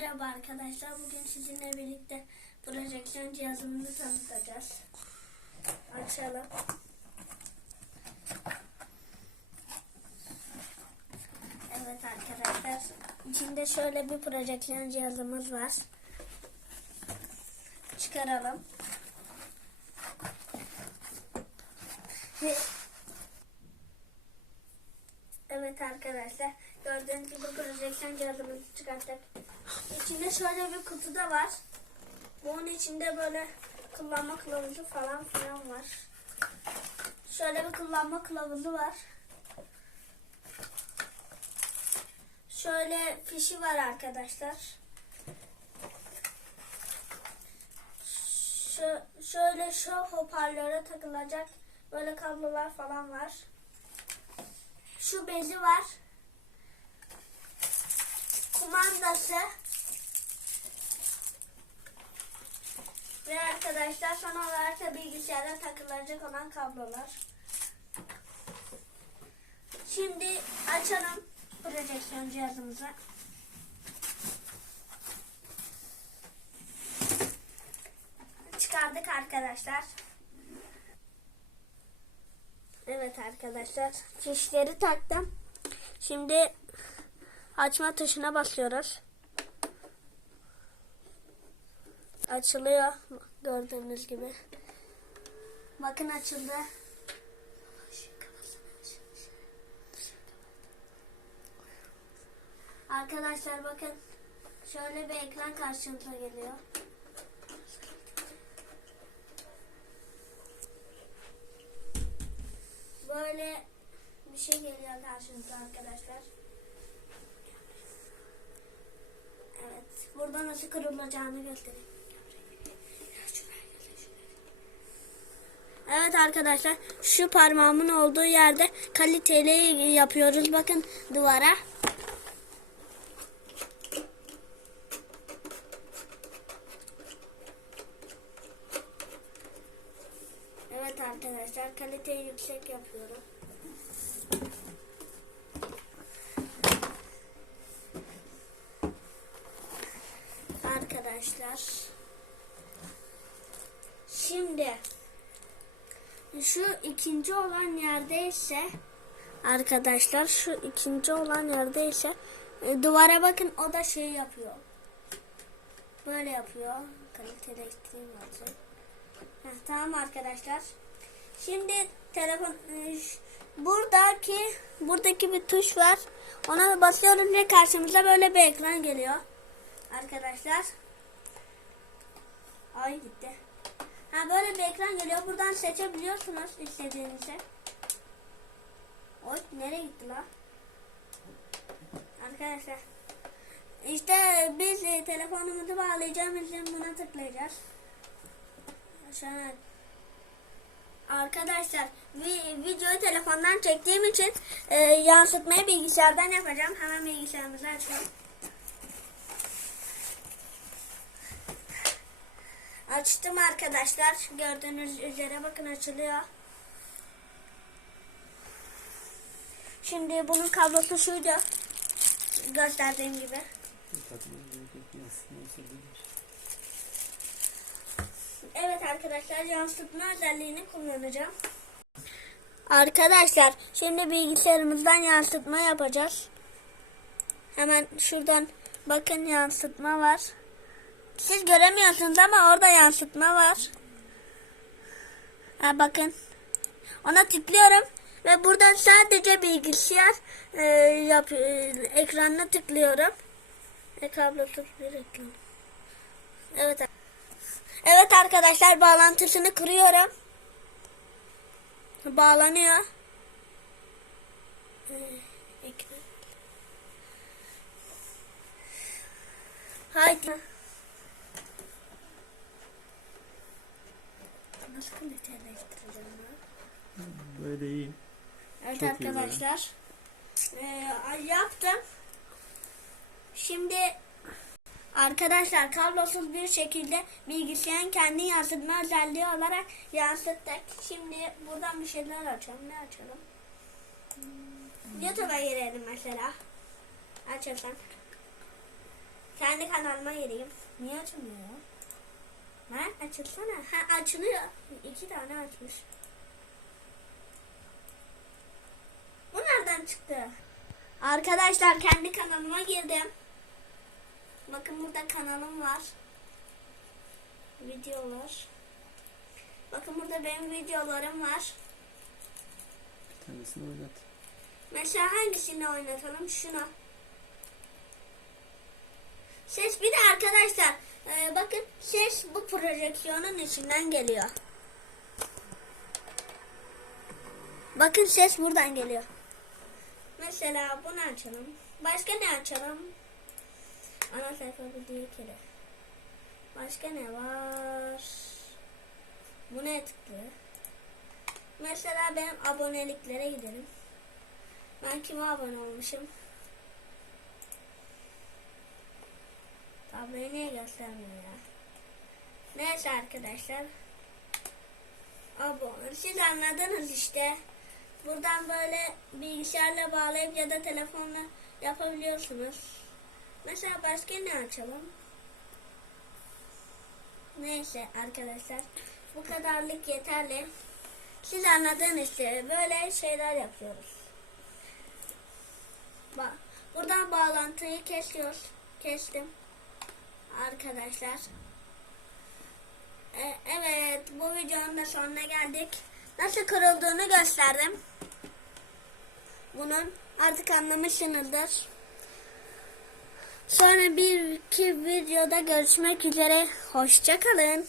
Merhaba arkadaşlar. Bugün sizinle birlikte projeksiyon cihazımızı tanıtacağız. Açalım. Evet arkadaşlar. İçinde şöyle bir projeksiyon cihazımız var. Çıkaralım. Ve Evet arkadaşlar gördüğünüz gibi projeksiyon cihazımızı çıkarttık. İçinde şöyle bir kutu da var. Bunun içinde böyle kullanma kılavuzu falan filan var. Şöyle bir kullanma kılavuzu var. Şöyle fişi var arkadaşlar. Şu, şöyle şu hoparlöre takılacak böyle kablolar falan var. Şu bezi var. Kumandası. Ve arkadaşlar son olarak da bilgisayara takılacak olan kablolar. Şimdi açalım projeksiyon cihazımızı. Çıkardık arkadaşlar. Evet arkadaşlar fişleri taktım. Şimdi açma tuşuna basıyoruz. Açılıyor gördüğünüz gibi. Bakın açıldı. Arkadaşlar bakın şöyle bir ekran karşımıza geliyor. Böyle bir şey geliyor karşımıza arkadaşlar. Evet. Burada nasıl kırılacağını göstereyim. Evet arkadaşlar şu parmağımın olduğu yerde kaliteli yapıyoruz. Bakın duvara. Arkadaşlar kaliteyi yüksek yapıyorum. Arkadaşlar şimdi şu ikinci olan yerde ise arkadaşlar şu ikinci olan yerde ise e, duvara bakın o da şey yapıyor. Böyle yapıyor. Kaliteli olacak. Heh, tamam arkadaşlar. Şimdi telefon e, buradaki buradaki bir tuş var. Ona basıyorum ve karşımıza böyle bir ekran geliyor. Arkadaşlar. Ay gitti. Ha böyle bir ekran geliyor. Buradan seçebiliyorsunuz istediğinizi. Oy nereye gitti lan? Arkadaşlar. İşte biz e, telefonumuzu bağlayacağımız için buna tıklayacağız. Şöyle. Arkadaşlar vi- videoyu telefondan çektiğim için e, yansıtmayı bilgisayardan yapacağım. Hemen bilgisayarımızı açalım. Açtım arkadaşlar. Gördüğünüz üzere bakın açılıyor. Şimdi bunun kablosu şuydu. Gösterdiğim gibi. Evet arkadaşlar yansıtma özelliğini kullanacağım. Arkadaşlar şimdi bilgisayarımızdan yansıtma yapacağız. Hemen şuradan bakın yansıtma var. Siz göremiyorsunuz ama orada yansıtma var. Ha bakın. Ona tıklıyorum ve buradan sadece bilgisayar e, yap, e, ekranına tıklıyorum. E, kablosuz bir ekran. Evet. Evet arkadaşlar bağlantısını kuruyorum. Bağlanıyor. E, ekran. Haydi. Nasıl kaliteleştireceğim ben? Böyle iyi. Evet Çok iyi arkadaşlar. Ee, yaptım. Şimdi arkadaşlar kablosuz bir şekilde bilgisayarın kendi yansıtma özelliği olarak yansıttık. Şimdi buradan bir şeyler açalım. Ne açalım? Hmm, YouTube'a girelim mesela. Açalım. Kendi kanalıma gireyim. Niye açılmıyor? Ha açılsana. Ha açılıyor. İki tane açmış. Bu nereden çıktı? Arkadaşlar kendi kanalıma girdim. Bakın burada kanalım var. Videolar. Bakın burada benim videolarım var. Bir tanesini oynat. Mesela hangisini oynatalım? Şunu. Ses bir de arkadaşlar e, bakın ses bu projeksiyonun içinden geliyor. Bakın ses buradan geliyor. Mesela bunu açalım. Başka ne açalım? Ana sayfa bir kere. Başka ne var? Bu ne tıklı? Mesela benim aboneliklere gidelim. Ben kime abone olmuşum? Tabloyu niye göstermiyor ya? Neyse arkadaşlar. Abone. Siz anladınız işte. Buradan böyle bilgisayarla bağlayıp ya da telefonla yapabiliyorsunuz. Mesela başka ne açalım? Neyse arkadaşlar. Bu kadarlık yeterli. Siz anladınız işte. Böyle şeyler yapıyoruz. Bak buradan bağlantıyı kesiyoruz. Kestim. Arkadaşlar. E, evet bu videonun da sonuna geldik. Nasıl kırıldığını gösterdim. Bunun artık anlamışsınızdır. Sonra bir iki videoda görüşmek üzere. Hoşçakalın.